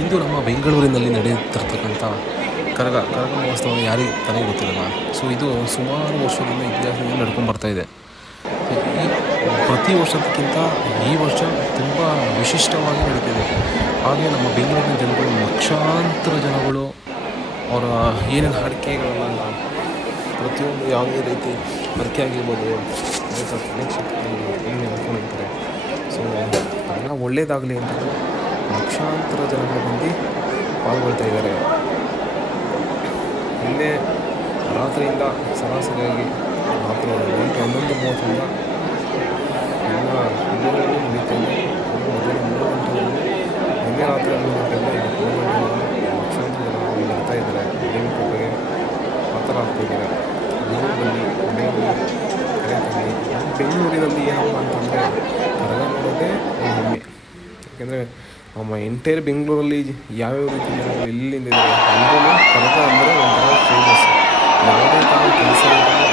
ಇಂದು ನಮ್ಮ ಬೆಂಗಳೂರಿನಲ್ಲಿ ನಡೆಯುತ್ತಿರ್ತಕ್ಕಂಥ ಕರಗ ಮಹೋತ್ಸವ ಯಾರಿಗೆ ತಾನೇ ಗೊತ್ತಿರಲ್ಲ. ಸೊ ಇದು ಸುಮಾರು ವರ್ಷದಿಂದ ಇತಿಹಾಸದಿಂದ ನಡ್ಕೊಂಡು ಬರ್ತಾಯಿದೆ. ಈ ಪ್ರತಿ ವರ್ಷದಕ್ಕಿಂತ ಈ ವರ್ಷ ತುಂಬ ವಿಶಿಷ್ಟವಾಗಿ ನಡೀತಿದೆ. ಹಾಗೆ ನಮ್ಮ ಬೆಂಗಳೂರಿನ ಜನಗಳು ಲಕ್ಷಾಂತರ ಜನಗಳು ಅವರ ಏನೇನು ಅಡಿಕೆಗಳನ್ನ ಪ್ರತಿಯೊಂದು ಯಾವುದೇ ರೀತಿ ಅಡಿಕೆ ಆಗಿರ್ಬೋದು ಅಂದ್ಕೊಂಡಿರ್ತಾರೆ. ಸೊ ಅದೆಲ್ಲ ಒಳ್ಳೇದಾಗಲಿ ಅಂತ ಲಕ್ಷಾಂತರ ಜನಗಳು ಬಂದು ಪಾಲ್ಗೊಳ್ತಾ ಇದ್ದಾರೆ. ನಿನ್ನೆ ರಾತ್ರಿಯಿಂದ ಸರಾಸರಿಯಾಗಿ ರಾತ್ರಿ 11:30 ಎಲ್ಲ ಹಬ್ಬಗಳಲ್ಲಿ ನಡೀತಾ ಇದೆ. ಮಧ್ಯಾಹ್ನ 3 ಗಂಟೆವರೆಗೂ ನಿನ್ನೆ ರಾತ್ರಿ 11 ಗಂಟೆಯಿಂದ ಇವತ್ತು 3 ಗಂಟೆವರೆಗೂ ಲಕ್ಷಾಂತರ ಜನ ಬರ್ತಾ ಇದ್ದಾರೆ. ದೇವಿ ಕೃಪೆಗೆ ಪಾತ್ರರಾಗ್ತಾಯಿದ್ದಾರೆ. ನೀವು ಬನ್ನಿ, ನೀವು ಕರೆ ತನ್ನಿ. ನಮ್ಮ ಬೆಂಗಳೂರಿನಲ್ಲಿ ಏನಪ್ಪ ಅಂತಂದರೆ ಕರಗ ನೋಡೋದೇ ಒಂದು ಹೆಮ್ಮೆ. ಯಾಕೆಂದರೆ ನಮ್ಮ ಎಂಟೈರ್ ಬೆಂಗಳೂರಲ್ಲಿ ಯಾವ್ಯಾವ ರೀತಿ ಜನಗಳು ಎಲ್ಲಿಂದ ಇದ್ದಾರೆ ಎಲ್ಲರೂ ಕರಗ ಅಂದರೆ ಒಂಥರ ಫೇಮಸ್. ಯಾವುದೇ ಥರ ಕೆಲಸ ಇದ್ದರೂ